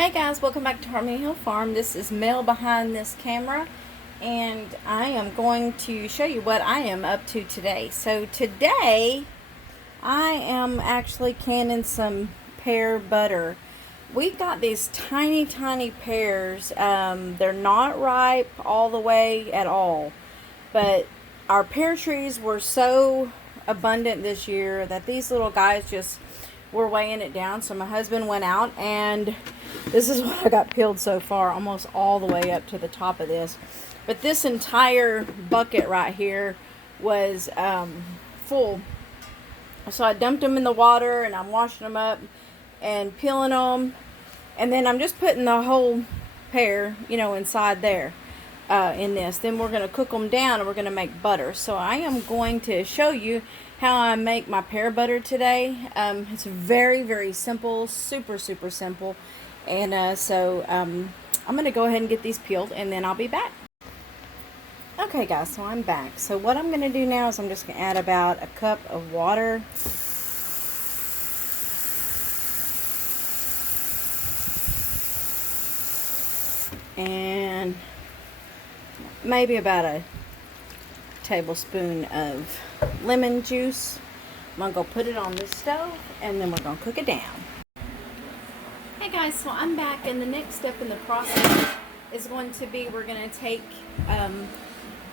Hey guys, welcome back to Harmony Hill Farm. This is Mel behind this camera, and I am going to show you what I am up to today. So today I am actually canning some pear butter. We've got these tiny pears. They're not ripe all the way at all, but our pear trees were so abundant this year that these little guys just were weighing it down. So my husband went out, and this is what I got peeled so far, almost all the way up to the top of this. But this entire bucket right here was full. So I dumped them in the water, and I'm washing them up and peeling them. And then I'm just putting the whole pear, inside there in this. Then we're going to cook them down, and we're going to make butter. So I am going to show you how I make my pear butter today. It's very simple, super simple. And so I'm going to go ahead and get these peeled, and then I'll be back. Okay guys, so I'm back. So what I'm going to do now is I'm just going to add about a cup of water. And maybe about a tablespoon of lemon juice. I'm going to go put it on this stove, and then we're going to cook it down. Hey guys, so I'm back, and the next step in the process is going to be we're going to take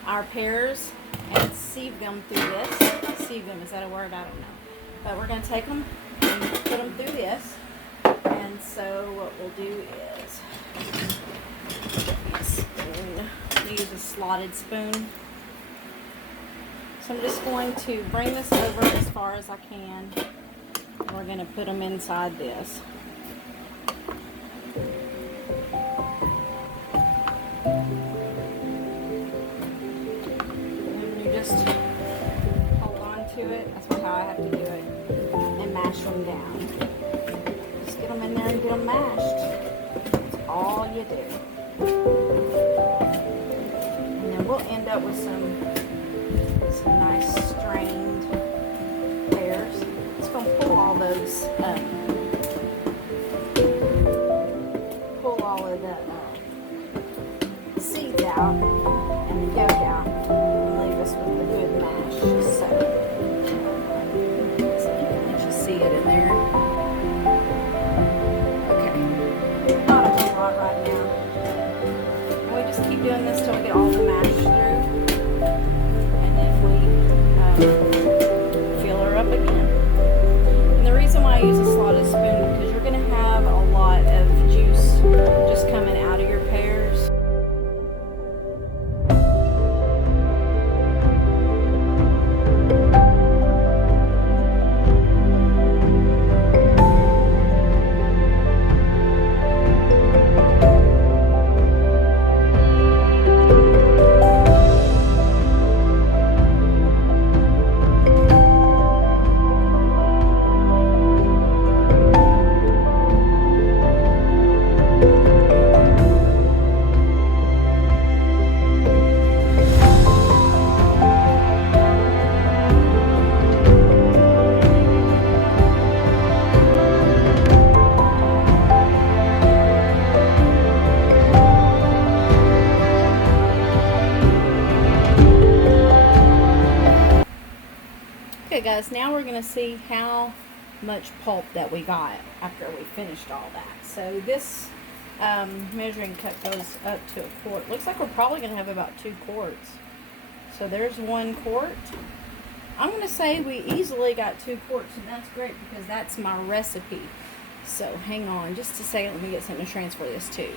our pears and sieve them through this. Sieve them, is that a word? I don't know. But we're going to take them and put them through this. And so what we'll do is get a spoon. I'm going to use a slotted spoon. So I'm just going to bring this over as far as I can. We're going to put them inside this. And you just hold on to it. That's how I have to do it. And mash them down. Just get them in there and get them mashed. That's all you do. And then we'll end up with some nice strained pears. It's going to pull all those, pull all of the seeds out and the yolk out, and leave us with a good mash. So let you see it in there. Okay, not a whole lot right now. And we just keep doing this till we get all the mash through. Fill her up again. And the reason why I use a slotted spoon, because you're going to have a lot of juice just coming out of your pears. Okay guys, now we're going to see how much pulp that we got after we finished all that. So this measuring cup goes up to a quart. Looks like we're probably going to have about 2 quarts. So there's 1 quart. I'm going to say we easily got 2 quarts, and that's great because that's my recipe. So hang on just a second, let me get something to transfer this to.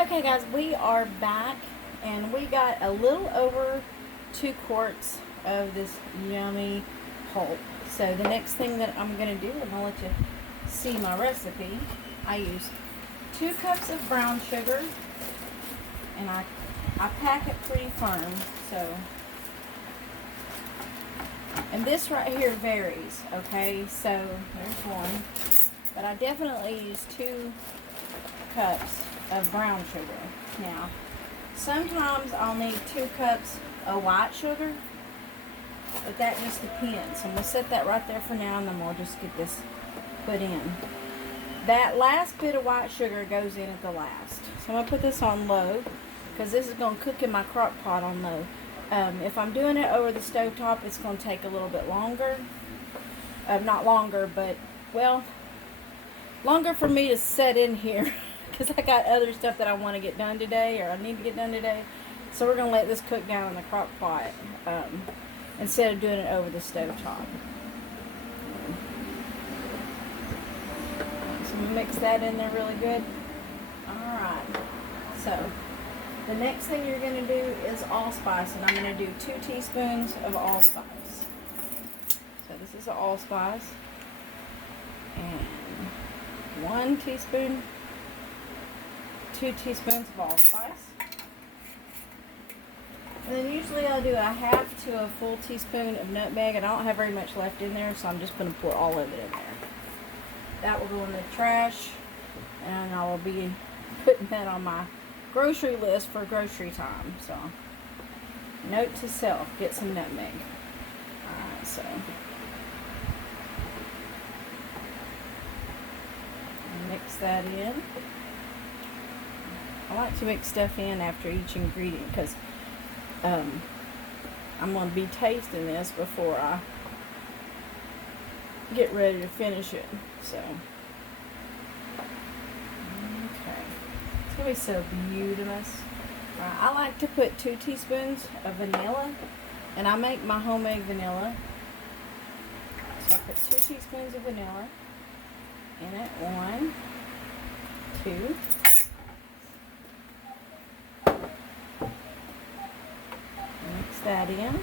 Okay guys, we are back, and we got a little over 2 quarts of this yummy pulp. So the next thing that I'm going to do, I'm going to let you see my recipe. I use 2 cups of brown sugar, and I pack it pretty firm. So, and this right here varies, okay? So there's 1, but I definitely use 2 cups of brown sugar. Now, sometimes I'll need 2 cups of white sugar, but that just depends. I'm going to set that right there for now, and then we'll just get this put in. That last bit of white sugar goes in at the last. So I'm going to put this on low because this is going to cook in my crock pot on low. If I'm doing it over the stovetop, it's going to take a little bit longer. Not longer, but, well, longer for me to set in here because I got other stuff that I want to get done today, or I need to get done today. So we're going to let this cook down in the crock pot instead of doing it over the stovetop. So mix that in there really good. Alright, so the next thing you're going to do is allspice, and I'm going to do 2 teaspoons of allspice. So this is allspice, and 1 teaspoon, 2 teaspoons of allspice. And then usually I'll do a half to a full teaspoon of nutmeg, and I don't have very much left in there, so I'm just going to put all of it in there. That will go in the trash, and I will be putting that on my grocery list for grocery time. So, note to self, get some nutmeg. Alright, so mix that in. I like to mix stuff in after each ingredient because I'm going to be tasting this before I get ready to finish it. So, okay. It's going to be so beautiful. I like to put 2 teaspoons of vanilla, and I make my homemade vanilla. So I put 2 teaspoons of vanilla in it. 1, 2. Mix that in.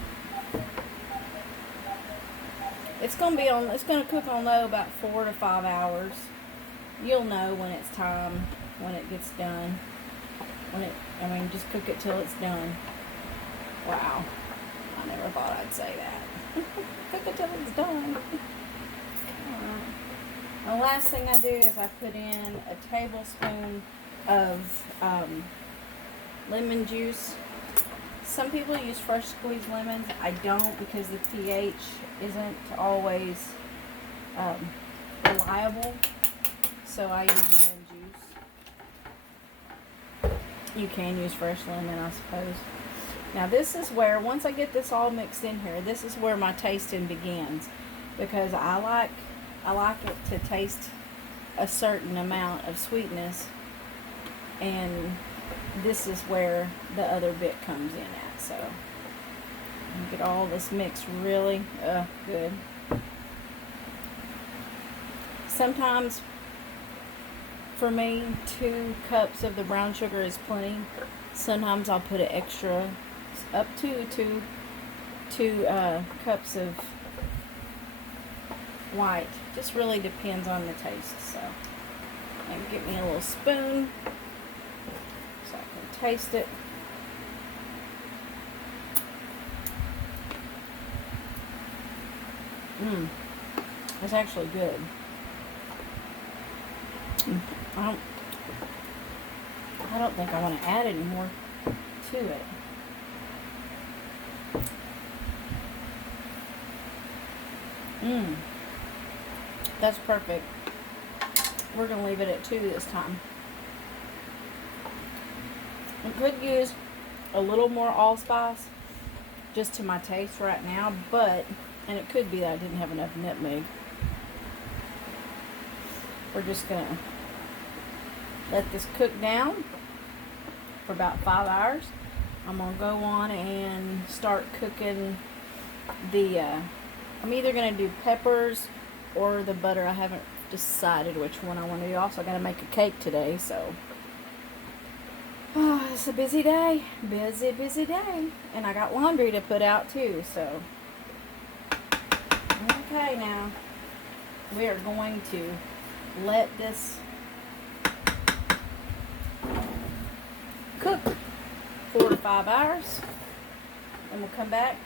It's going to cook on low about 4 to 5 hours. You'll know when it's time, when it gets done. Just cook it till it's done. Wow. I never thought I'd say that. Cook it till it's done. Alright. The last thing I do is I put in a tablespoon of lemon juice. Some people use fresh squeezed lemons. I don't, because the pH isn't always reliable. So I use lemon juice. You can use fresh lemon, I suppose. Now this is where, once I get this all mixed in here, this is where my tasting begins. Because I like it to taste a certain amount of sweetness. And this is where the other bit comes in at. So get all this mixed really good. Sometimes for me 2 cups of the brown sugar is plenty. Sometimes I'll put an extra up to 2 cups of white. Just really depends on the taste. So and get me a little spoon so I can taste it. It's actually good. I don't think I want to add any more to it. That's perfect. We're going to leave it at 2 this time. I could use a little more allspice just to my taste right now, and it could be that I didn't have enough nutmeg. We're just going to let this cook down for about 5 hours. I'm going to go on and start cooking the, I'm either going to do peppers or the butter. I haven't decided which one I want to do. Also, I got to make a cake today, so it's a busy day. Busy day. And I got laundry to put out too, so. Okay, now we are going to let this cook 4 to 5 hours, and we'll come back